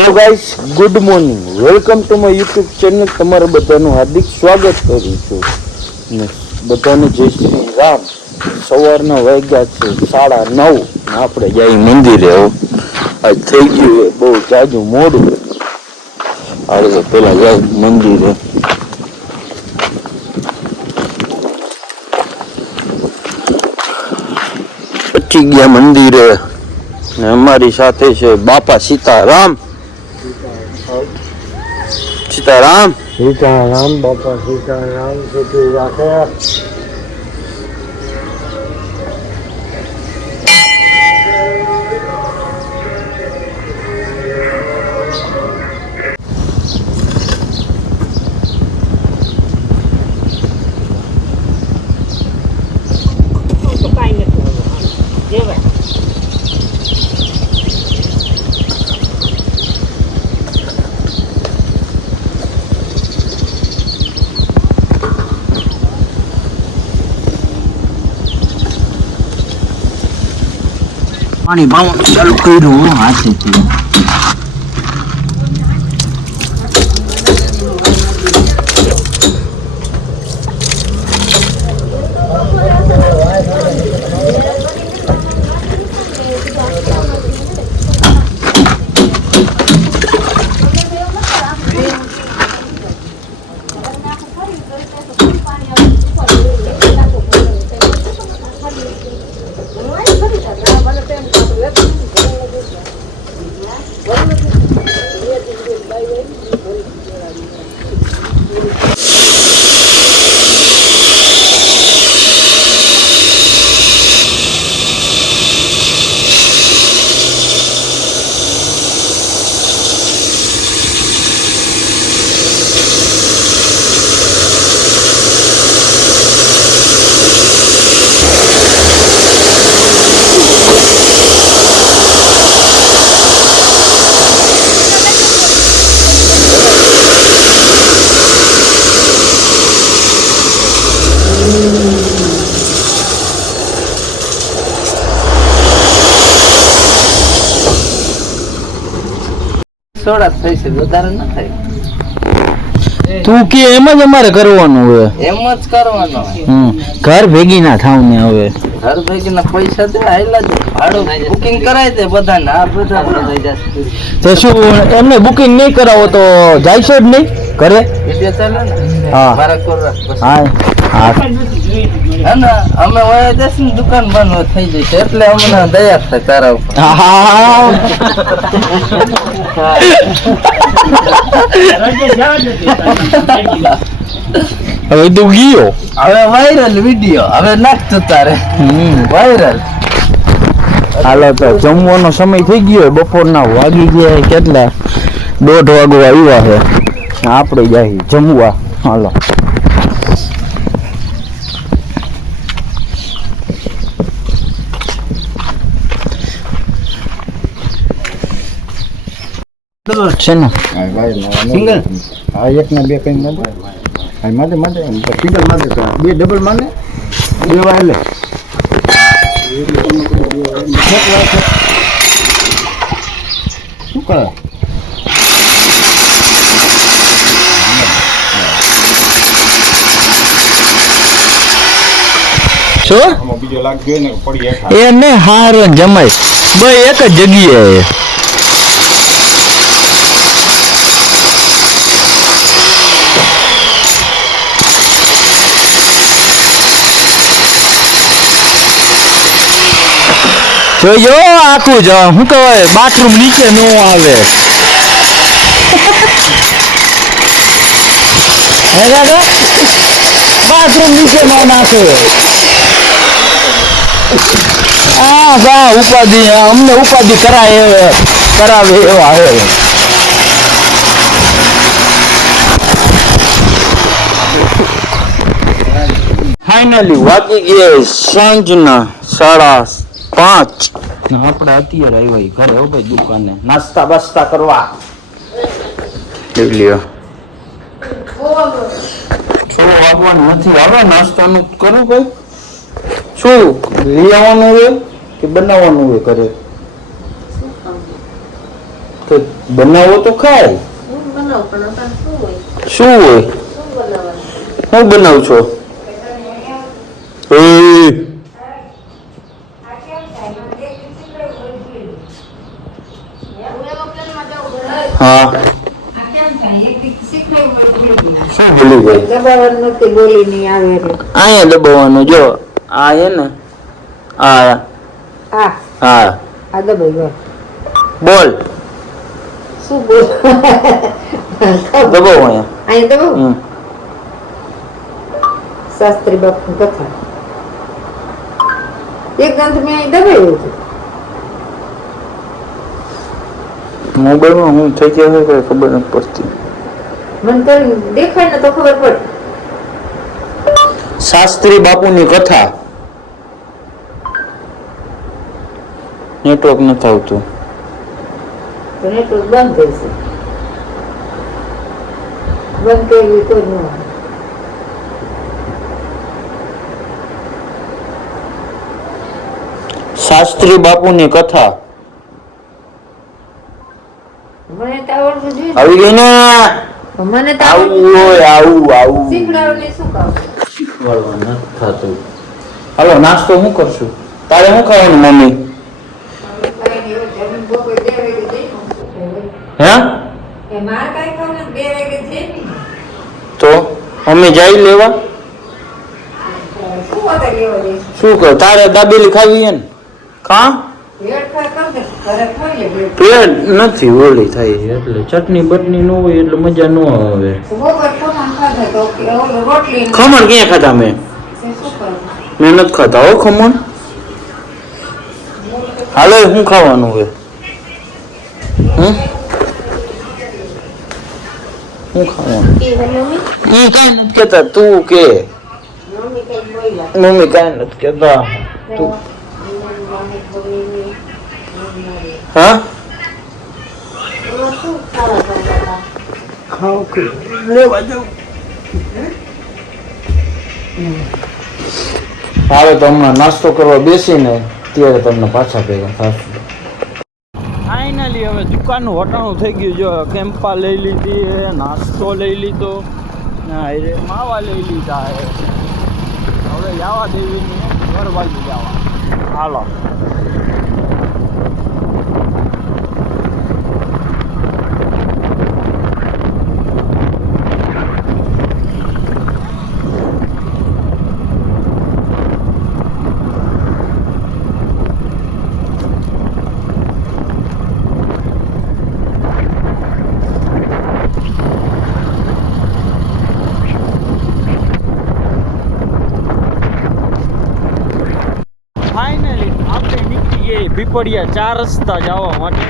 Hello guys, good morning. Welcome to my YouTube channel. તમારા બધાનું હાર્દિક સ્વાગત કરું છું ને બધાને જય શ્રી રામ. સવારના વાગ્યા છે 9:30. આપણે જઈ મંદિરે. આજ થઈ ગયું બહુ જાજુ મોડું. હવે પેલા જાય મંદિરે. પચી ગયા મંદિરે ને અમારી સાથે છે બાપા સીતારામ. સીતારામ સીતારામ બાપા સીતારામ સુધી રાખે. પાણી ભાવવાનું ચાલુ કર્યું હાથેથી. થોડા થઈ છે, વધારે ન થાય. તું કે એમ જ અમારે કરવાનું હવે. એમ જ કરવાનો. ઘર ભેગી ના થાવ ને હવે. ઘર ભેગી ના પૈસા દે, આયલા દે, ભાડું બુકિંગ કરાવી દે બધાને. આ બધા થઈ જશે. તો શું એમને બુકિંગ નહીં કરાવો તો જાય છે જ નહીં ઘરે? વિડિયો ચાલે ને. હા. મારા કોરા. હા હા. અને અમે વયા જશે ને દુકાન બંધ થઈ જશે એટલે અમને દયા થાય તારા ઉપર. હવે તું ગયો. હવે વાયરલ વિડિયો હવે નાખતો તારે. વાયરલ. હાલો તો જમવાનો સમય થઈ ગયો. બપોરના વાગી ગયા કેટલા? 1:30 વાગવા આવ્યા છે. આપણે જાય જમવા. હાલો. છે ને સિંગલ હા, એક ના બે કઈ માદે હા માદે માદે સિંગલ માદે બે ડબલ માને બે વાયલે શું કરે? શું એને હાર જમાય ભાઈ એક જ જગ્યાએ. જોજો આખું જ શું કહેવાય બાથરૂમ નીચે ન આવે. બાથરૂમ નીચે ન નાખે. હા બા ઉપાધિ અમને ઉપાધિ કરાવે એવા આવે. ફાઇનલી વાગી ગયા સાંજના 5:30. આપણે અત્યારે આવ્યા ઘરે હો ભાઈ દુકાને નાસ્તા બાસ્તા કરવા. લ્યો 6 વાગવાનું નથી. હવે નાસ્તાનું કરું ભાઈ. શું લઈ આવવાનું હોય કે બનાવવાનું હોય ઘરે? તો બનાવો તો ખાય. હું બનાવું પણ અત્યારે શું હોય શું હોય? શું બનાવવાનું શું બનાવ છો? એ હા શું બોલી ભાઈ? દબાવવાનું નથી બોલી નહીં આવે એટલે અહીંયા દબાવવાનું જો આ હે ને આ આ હા આ દબાઈ ગયો બોલ શું બોલ દબાવો અહીંયા. અહીંયા દબાવ હમ. શાસ્ત્રી બાપુ કથા એક ગ્રંથ મેં અહીં દબાવ્યું હતું મોબાઈલમાં હું થઈ ગયા છે કઈ ખબર નથી પડતી. મને કરી દેખાય ને તો ખબર પડે શાસ્ત્રી બાપુની કથા નેટવર્ક નથી આવતું. તો નેટવર્ક બંધ થઈ છે બંધ કરવી તો ન આવે. શાસ્ત્રી બાપુની કથા મને તો આવડવું જોઈએ આવી ગઈ ને. ને. મને તો આવું આવડવું જોઈએ. હોય આવું શીખડાવને શું કહું વળવા નથી થતું. હાલો નાસ્તો શું કરશું? તારે શું ખાવાનું મમ્મી? હે તો અમે જઈ લેવા. શું કર તારે દાબેલી ખાવી હે ને? ખા પેટ નથી ઓલી થાય છે એટલે ચટણી બટની ન હોય એટલે મજા ન આવે. ખમણ ક્યાં ખાધા મેં નથી ખાતા હો ખમણ. હાલો શું ખાવાનું હોય? શું ખાવાનું? ઈ કઈ નથી કેતા તું કે મમ્મી કઈ નથી કેતા તું. હા લેવા જાઉં. હાલો તો હમણાં નાસ્તો કરવા બેસીને ત્યારે તમને પાછા ભેગા થશું. ફાઇનલી હવે દુકાનનું વટાણું થઈ ગયું. જો કેમ્પા લઈ લીધી, નાસ્તો લઈ લીધો, માવા લઈ લીધા. હવે જવા દેવીને ઘર બાજુ જવા. હાલો ફાઇનલી આપણે નીકળી ગઈ પીપળિયા 4 રસ્તા જવા માટે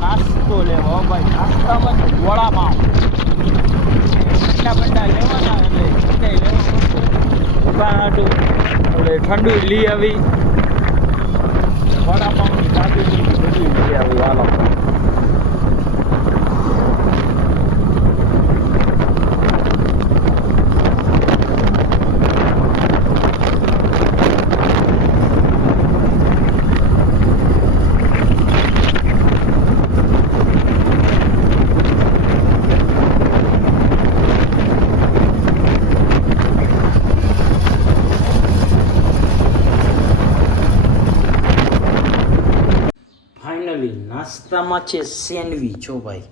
નાસ્તો લેવા. ભાઈ નાસ્તામાં વડાપાવ ઠંડા લેવાના એટલે દુકાન હાટું એટલે ઠંડુ લઈ આવી વડાપાવની દાબેલી બધી લઈ આવી. હાલો નાસ્તામાં છે સેન્ડવીચ હો ભાઈ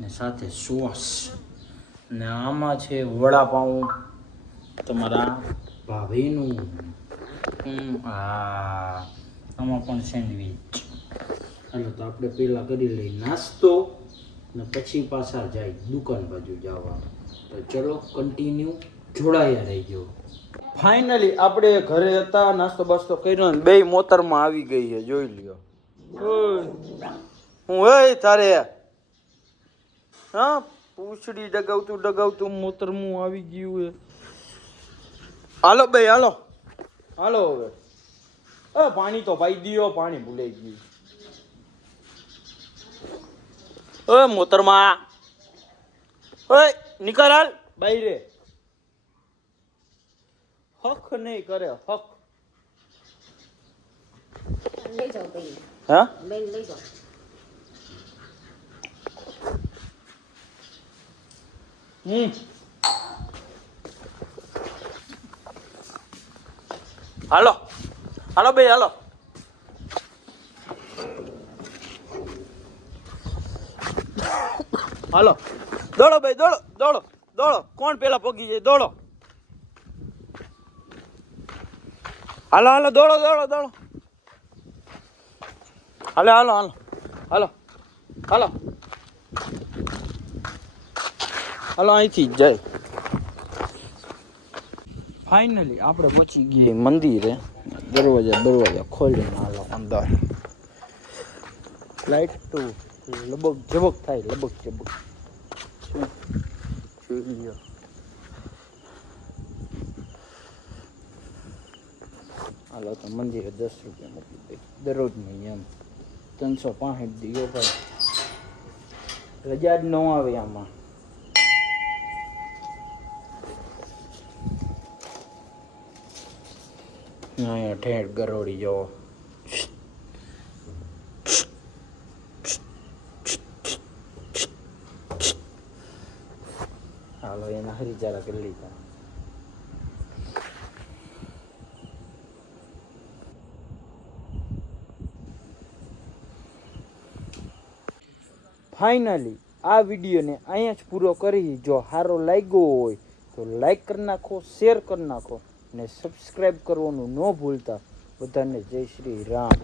ને સાથે સોસ ને આમાં છે વડાપાઉં તમારા ભાભીનું. આમાં પણ સેન્ડવીચ. હાલો તો આપણે પહેલાં કરી લઈએ નાસ્તો ને પછી પાછા જાય દુકાન બાજુ જવા. તો ચલો કન્ટિન્યુ જોડાયા રહીજો. ફાઇનલી આપણે ઘરે હતા, નાસ્તો બાસ્તો કર્યો ને 2 મોતરમાં આવી ગઈ છે. જોઈ લ્યો. હું હે તારે હા પૂછડી ડગાવતું મોતરમું આવી ગયું હે. હાલો ભાઈ હાલો હાલો હવે પાણી તો પાઈ દિયો. પાણી ભૂલાઈ ગયું. મોતરમાં નીકળ હાલ બાઈ રે. હક નહીં કરે હક. હા હાલો હાલો ભાઈ હાલો. હાલો દોડો ભાઈ દોડો દોડો દોડો. કોણ પેલા પગી જાય? દોડો. હાલો હાલો દોડો દોડો દોડો. હાલો હાલો હાલો હાલો હાલો હાલો અહીંથી જ જાય. ફાઇનલી આપણે પહોંચી ગઈએ મંદિરે. દરવાજા ખોલીને હાલો અંદર. લાઈટ તો લબક ઝબક થાય, લબક ઝબક. શું જોઈ લ્યો. હાલો તો મંદિરે 10 રૂપિયા મૂકી દઈ દરરોજની એમ. 365 દીવો ભાઈ. રજા જ ન આવે આમાં. અહીંયા ઠેઠ ગરોડી જો. હાલો એના હરીચારા કરી લીધા. ફાઇનલી આ વિડીયોને અહીંયા જ પૂરો કરી. જો સારો લાગ્યો હોય તો લાઈક કરી નાખો, શેર કરી નાખો ને સબસ્ક્રાઈબ કરવાનું ન ભૂલતા. બધાને જય શ્રી રામ.